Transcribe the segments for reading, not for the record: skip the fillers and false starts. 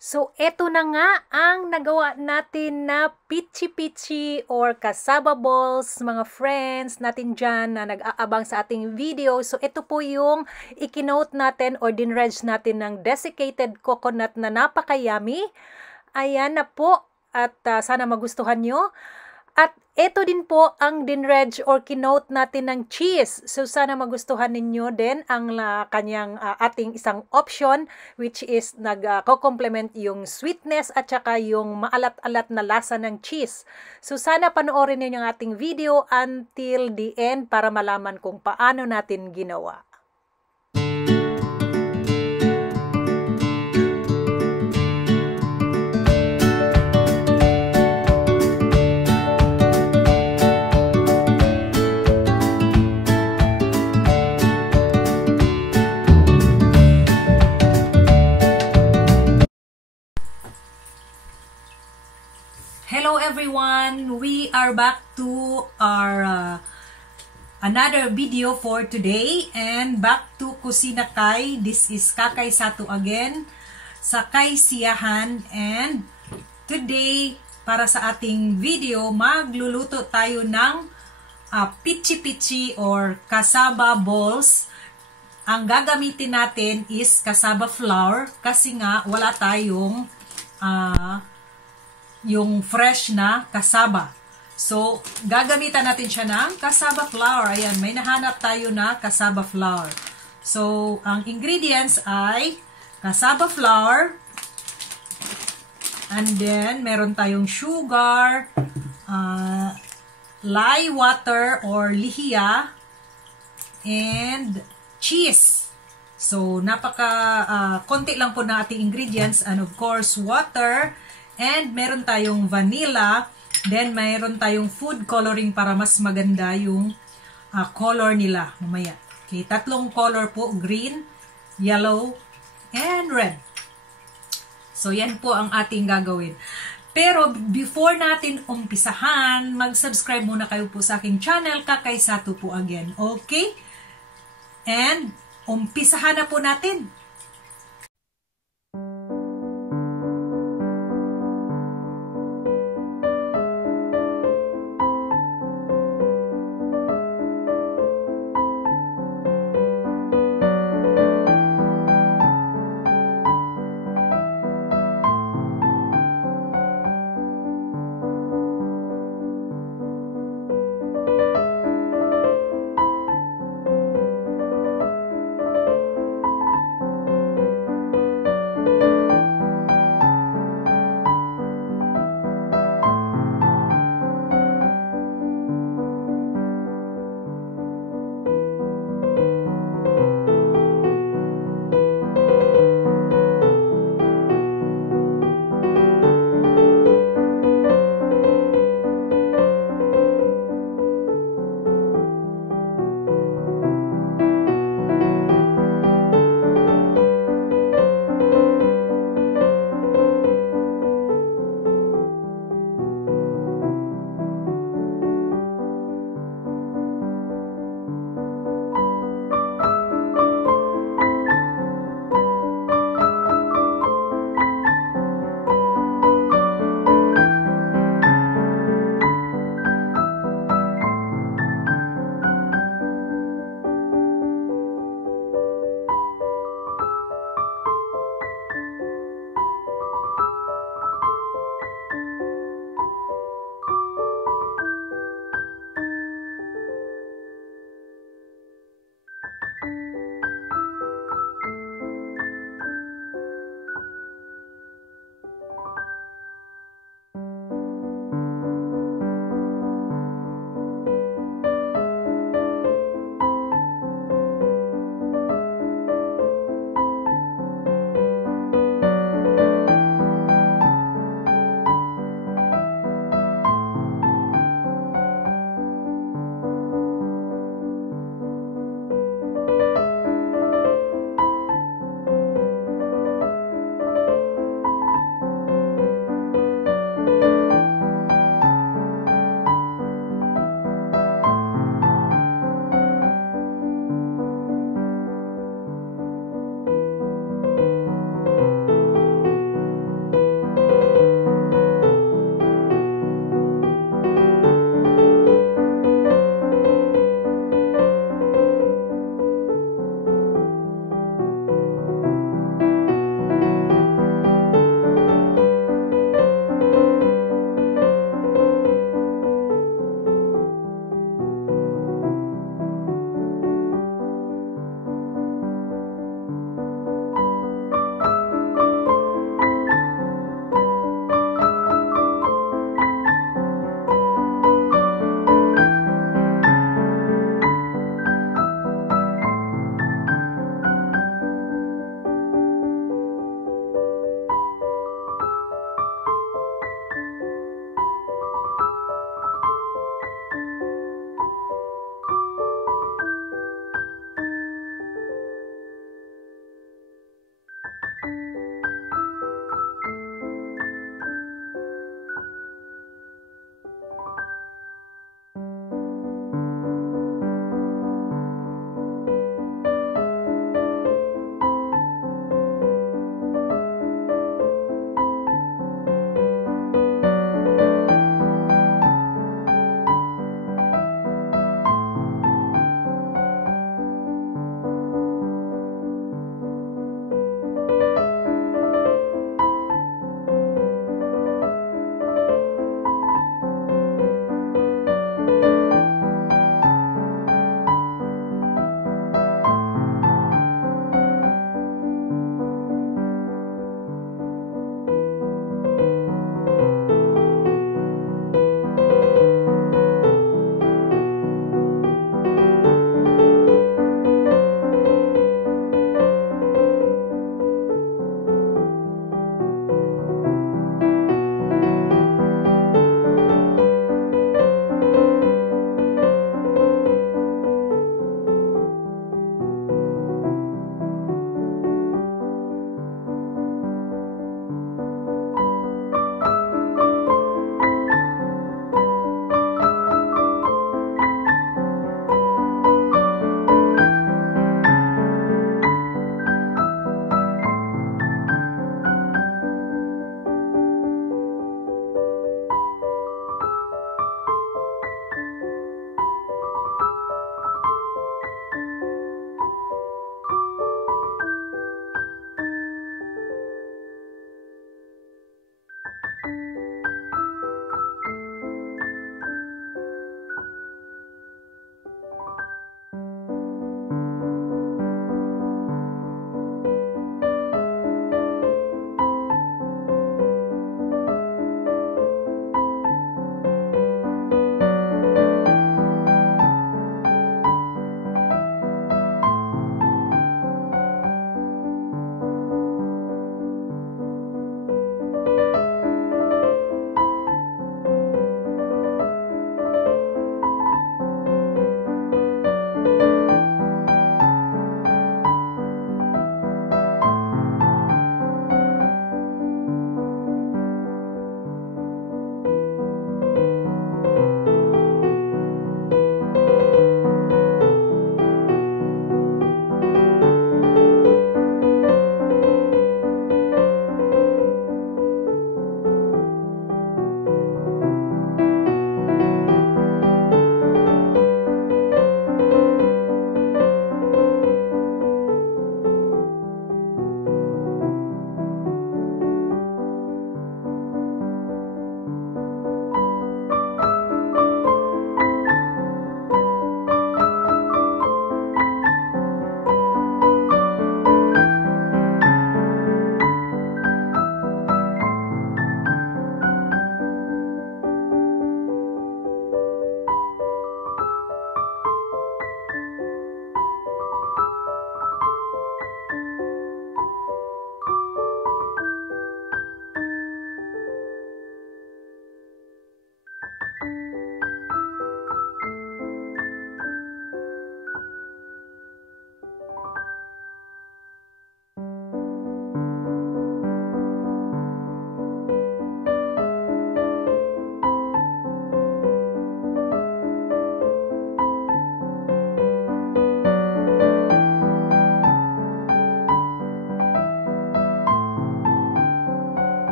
So, eto na nga ang nagawa natin na pichi-pichi or cassava balls, mga friends natin dyan na nag-aabang sa ating video. So, ito po yung ikinote natin or dinredge natin ng desiccated coconut na napaka-yummy. Ayan na po at sana magustuhan nyo. At ito din po ang dinredge or kinote natin ng cheese. So sana magustuhan ninyo din ang kanyang ating isang option which is nag-complement yung sweetness at saka yung maalat-alat na lasa ng cheese. So sana panoorin niyo yung ating video until the end para malaman kung paano natin ginawa. Hello everyone! We are back to our another video for today and back to Kusina Kai. This is Kakay Sato again sa Kay Siyahan, and today para sa ating video magluluto tayo ng pichi-pichi or cassava balls. Ang gagamitin natin is cassava flour kasi nga wala tayong yung fresh na cassava. So, gagamitan natin siya ng cassava flour. Ayan, may nahanap tayo na cassava flour. So, ang ingredients ay cassava flour, and then meron tayong sugar, lye water or lihiya, and cheese. So, konti lang po na ating ingredients, and of course, water. And meron tayong vanilla, then meron tayong food coloring para mas maganda yung color nila mamaya. Okay, 3 color po, green, yellow, and red. So yan po ang ating gagawin. Pero before natin umpisahan, mag-subscribe muna kayo po sa aking channel, Kakay Sato po again. Okay? And umpisahan na po natin.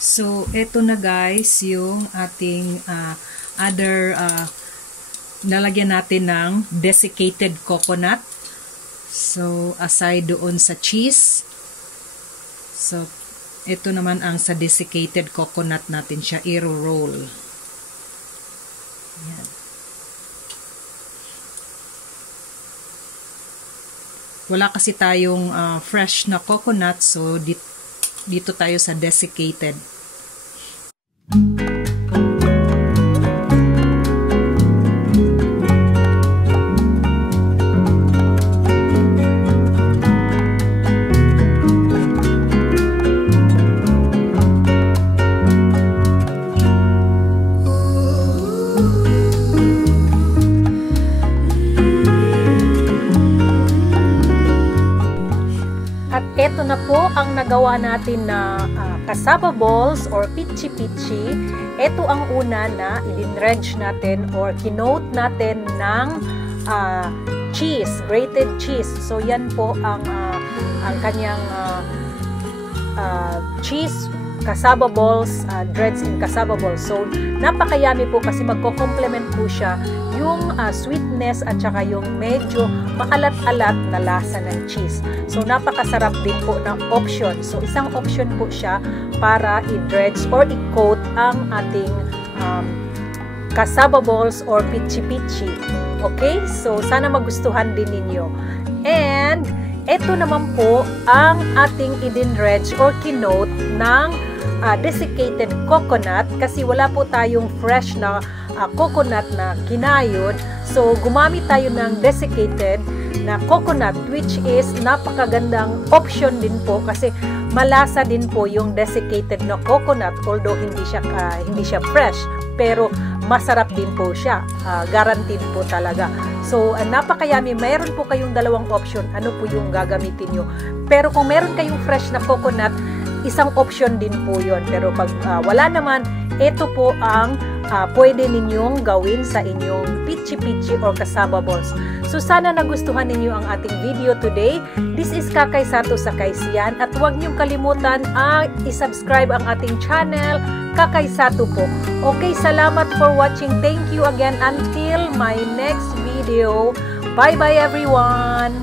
So, eto na guys, yung ating other nalagyan natin ng desiccated coconut. So, aside doon sa cheese. So, ito naman ang sa desiccated coconut natin siya i-roll. Yan. Wala kasi tayong fresh na coconut, so dito tayo sa desiccated. Ito na po ang nagawa natin na cassava balls or pichi-pichi. Ito ang una na i-dredge natin or kinoat natin ng cheese, grated cheese. So yan po ang kanyang cheese cassava balls, dreads in cassava balls. So napakayami po kasi magko-complement po siya yung sweetness at saka yung medyo maalat-alat na lasa ng cheese. So napakasarap din po na option. So isang option po siya para i-dredge or i-coat ang ating cassava balls or pichi-pichi. Okay? So sana magustuhan din ninyo. And ito naman po ang ating i-dredge or kinoat ng desiccated coconut kasi wala po tayong fresh na coconut na kinayod. So, gumamit tayo ng desiccated na coconut which is napakagandang option din po kasi malasa din po yung desiccated na coconut although hindi siya fresh pero masarap din po siya. Guaranteed po talaga. So, napakayami. Mayroon po kayong dalawang option. Ano po yung gagamitin nyo? Pero kung meron kayong fresh na coconut, isang option din po yon. Pero pag wala naman, ito po ang pwede ninyong gawin sa inyong pichi-pichi or cassava balls. So sana nagustuhan ninyo ang ating video today. This is Kakay Sato sa Kaisian at huwag niyong kalimutan i-subscribe ang ating channel, Kakay Sato po. Okay, salamat for watching. Thank you again until my next video. Bye-bye everyone!